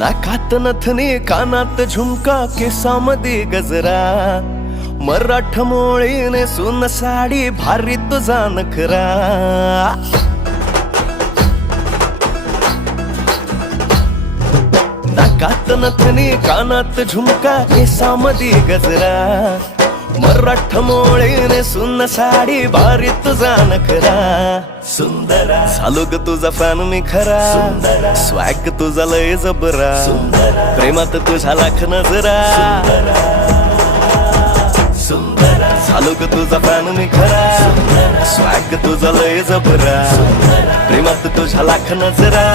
नाकात नथनी कानात झुमका केसामध्ये गजरा मराठ मोळीने सुन साडी भारी तुझा नखरा नाकात नथनी कानात झुमका केसामध्ये गजरा मराठ मोळीने सुन साडी भारी तुझा नखरा सुंदरा झालो ग तुझा फॅन मी खरा सुंदरा स्वॅग तुझा लय जबरा सुंदरा प्रेमात तुझा लाख नजरा सुंदरा झालो ग तुझा फॅन मी खरा स्वॅग तुझा लय जबरा प्रेमात तुझा लाख नजरा